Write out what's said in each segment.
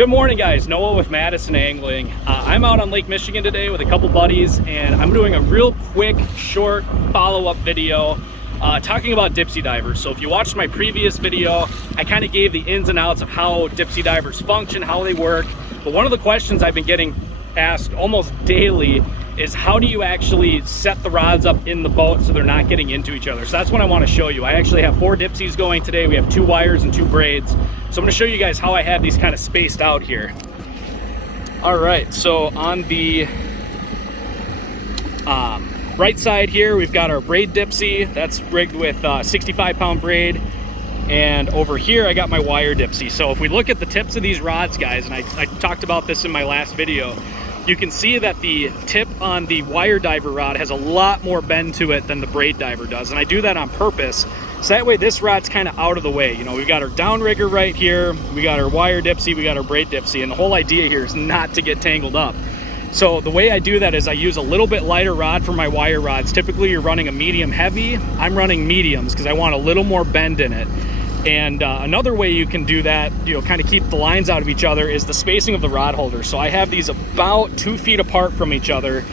Good morning, guys. Noah with Madison Angling. I'm out on Lake Michigan today with a couple buddies, and I'm doing a real quick, short follow-up video talking about Dipsey divers. So if you watched my previous video, I kind of gave the ins and outs of how Dipsey divers function, how they work. But one of the questions I've been getting asked almost daily is how do you actually set the rods up in the boat so they're not getting into each other? So that's what I want to show you. I actually have 4 Dipseys going today. We have 2 wires and 2 braids. So I'm going to show you guys how I have these kind of spaced out here. All right, so on the right side here, we've got our braid Dipsey. That's rigged with 65-pound braid. And over here, I got my wire Dipsey. So if we look at the tips of these rods, guys, and I talked about this in my last video, you can see that the tip on the wire diver rod has a lot more bend to it than the braid diver does. And I do that on purpose. So that way this rod's kind of out of the way. You know, we've got our downrigger right here, we got our wire Dipsey, we got our braid Dipsey, and the whole idea here is not to get tangled up. So the way I do that is I use a little bit lighter rod for my wire rods. Typically you're running a medium heavy. I'm running mediums because I want a little more bend in it. And another way you can do that, you know, kind of keep the lines out of each other, is the spacing of the rod holders. So I have these about 2 feet apart from each other,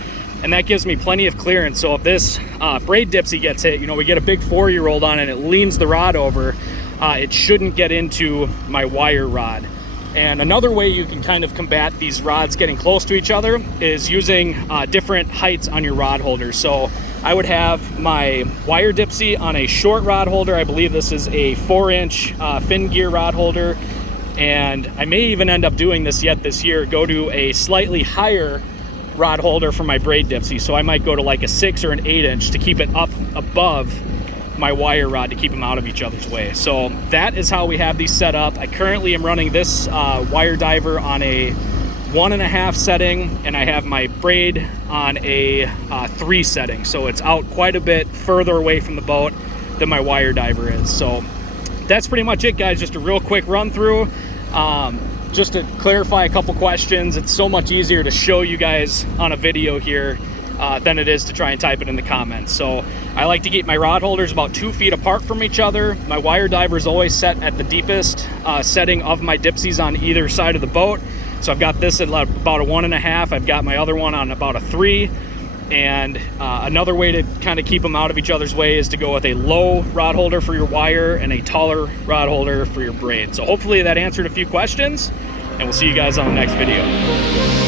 and that gives me plenty of clearance. So if this braid Dipsey gets hit, you know, we get a big 4-year-old on it, and it leans the rod over, it shouldn't get into my wire rod. And another way you can kind of combat these rods getting close to each other is using different heights on your rod holders. So I would have my wire Dipsey on a short rod holder. I believe this is a 4-inch fin gear rod holder. And I may even end up doing this yet this year, go to a slightly higher rod holder for my braid Dipsey. So I might go to like a 6 or an 8-inch to keep it up above my wire rod to keep them out of each other's way. So that is how we have these set up. I currently am running this wire diver on a 1.5 setting, and I have my braid on a 3 setting. So it's out quite a bit further away from the boat than my wire diver is. So that's pretty much it, guys. Just a real quick run through. Just to clarify a couple questions. It's so much easier to show you guys on a video here than it is to try and type it in the comments. So I like to keep my rod holders about 2 feet apart from each other. My wire diver is always set at the deepest setting of my Dipseys on either side of the boat. So I've got this at about a 1.5. I've got my other one on about a 3. And another way to kind of keep them out of each other's way is to go with a low rod holder for your wire and a taller rod holder for your braid. So hopefully that answered a few questions, and we'll see you guys on the next video.